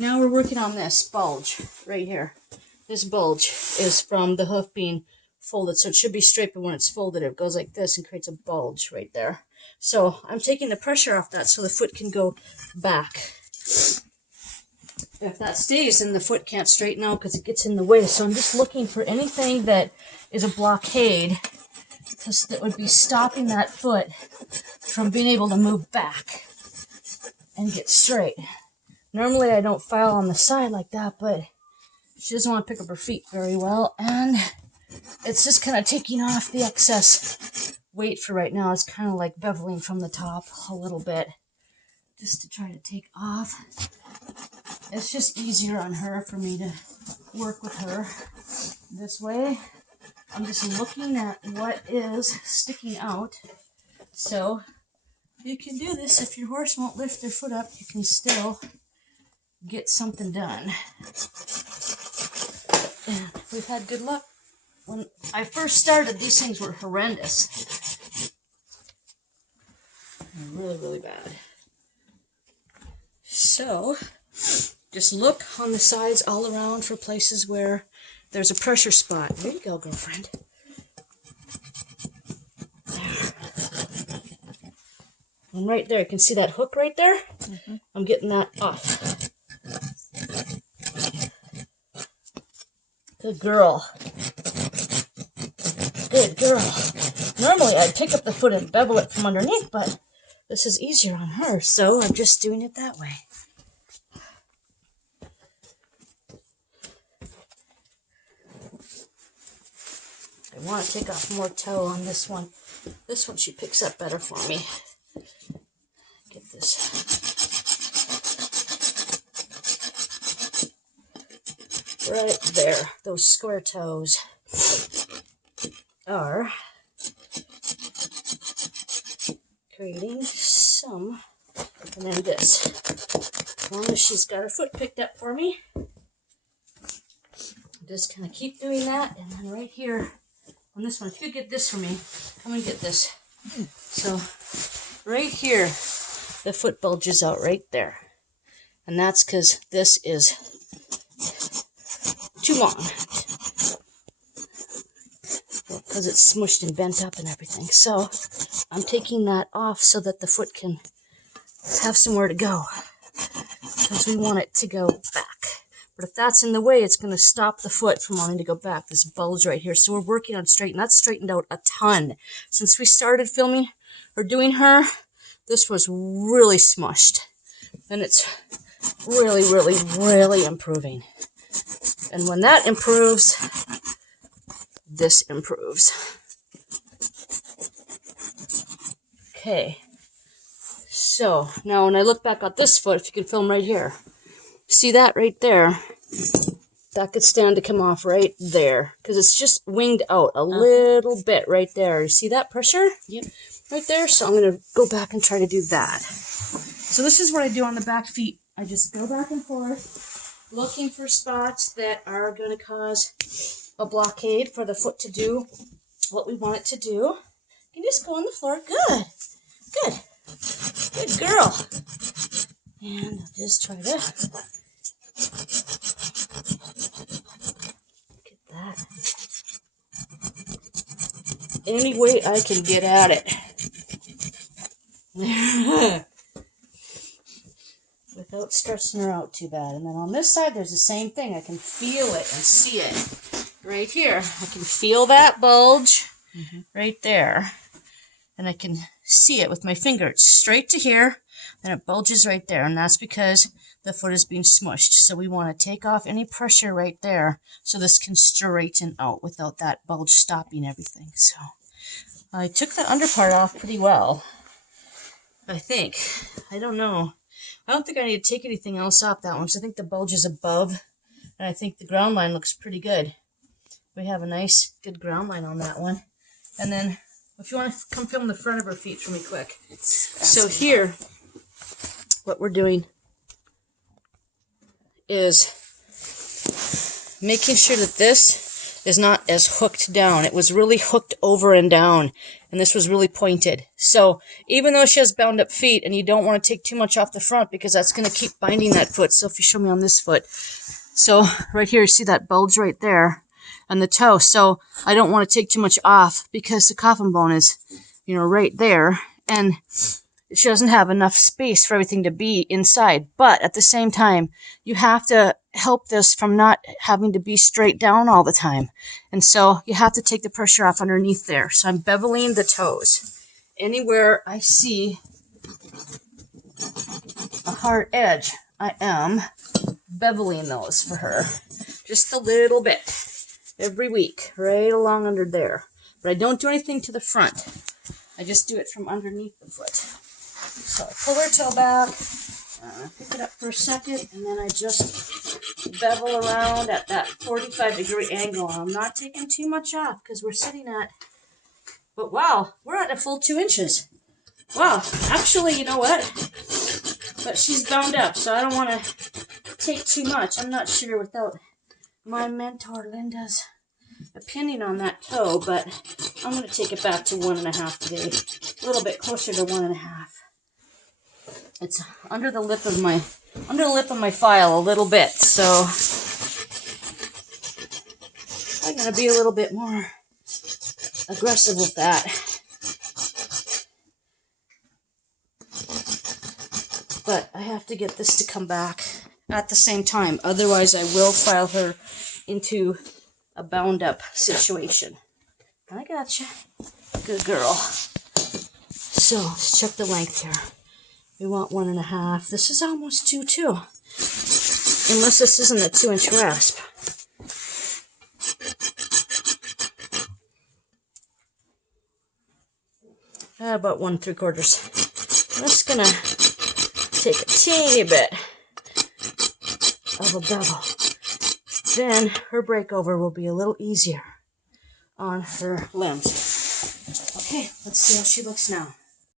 Now we're working on this bulge right here. This bulge is from the hoof being folded, so it should be straight, but when it's folded, it goes like this and creates a bulge right there. So I'm taking the pressure off that so the foot can go back. If that stays, then the foot can't straighten out because it gets in the way. So I'm just looking for anything that is a blockade that would be stopping that foot from being able to move back and get straight. Normally I don't file on the side like that, but she doesn't want to pick up her feet very well, and it's just kind of taking off the excess weight for right now. It's kind of like beveling from the top a little bit just to try to take off. It's just easier on her for me to work with her this way. I'm just looking at what is sticking out. So you can do this. If your horse won't lift their foot up, you can still get something done. And we've had good luck. When I first started, these things were horrendous. Really, really bad. So just look on the sides all around for places where there's a pressure spot. There you go, girlfriend. There. And right there, you can see that hook right there? Mm-hmm. I'm getting that off. Good girl. Good girl. Normally I'd pick up the foot and bevel it from underneath, but this is easier on her, so I'm just doing it that way. I want to take off more toe on this one. This one she picks up better for me. Get this. Right there. Those square toes are creating some, and then this. As long as she's got her foot picked up for me, just kind of keep doing that. And then right here on this one, if you could get this for me, come and get this. So right here, the foot bulges out right there, and that's because this is too long, because it's smushed and bent up and everything. So I'm taking that off so that the foot can have somewhere to go, because we want it to go back. But if that's in the way, it's going to stop the foot from wanting to go back, this bulge right here. So we're working on straighten. That's straightened out a ton. Since we started filming or doing her, this was really smushed. And it's really, really, really improving. And when that improves, this improves. Okay. So now when I look back at this foot, if you can film right here, see that right there? That could stand to come off right there, because it's just winged out a little bit right there. You see that pressure? Yep. Right there. So I'm going to go back and try to do that. So this is what I do on the back feet. I just go back and forth, looking for spots that are going to cause a blockade for the foot to do what we want it to do. You can just go on the floor. Good. Good. Good girl. And I'll just try to get that any way I can get at it. Without stressing her out too bad. And then on this side, there's the same thing. I can feel it and see it. Right here, I can feel that bulge right there. And I can see it with my finger. It's straight to here, then it bulges right there. And that's because the foot is being smushed. So we want to take off any pressure right there so this can straighten out without that bulge stopping everything. So I took the under part off pretty well, I think. I don't know. I don't think I need to take anything else off that one, because I think the bulge is above, and I think the ground line looks pretty good. We have a nice, good ground line on that one. And then, if you want to come film the front of her feet for me quick. So here, what we're doing is making sure that this is not as hooked down. It was really hooked over and down, and this was really pointed. So even though she has bound up feet, and you don't want to take too much off the front because that's going to keep binding that foot. So if you show me on this foot, so right here, you see that bulge right there on the toe. So I don't want to take too much off because the coffin bone is, you know, right there, and she doesn't have enough space for everything to be inside. But at the same time, you have to help this from not having to be straight down all the time. And so you have to take the pressure off underneath there. So I'm beveling the toes. Anywhere I see a hard edge, I am beveling those for her. Just a little bit. Every week. Right along under there. But I don't do anything to the front. I just do it from underneath the foot. So I pull her toe back, pick it up for a second, and then I just bevel around at that 45-degree angle. I'm not taking too much off because we're sitting at, but wow, we're at a full 2 inches. Wow, actually, you know what? But she's bound up, so I don't want to take too much. I'm not sure without my mentor Linda's opinion on that toe, but I'm going to take it back to 1.5 today. A little bit closer to 1.5. It's under the lip of my file a little bit, so I'm going to be a little bit more aggressive with that. But I have to get this to come back at the same time. Otherwise, I will file her into a bound up situation. I gotcha. Good girl. So let's check the length here. We want 1.5. This is almost 2 too. Unless this isn't a 2-inch rasp. About 1 3/4. I'm just gonna take a teeny bit of a bevel. Then her breakover will be a little easier on her limbs. Okay, let's see how she looks now.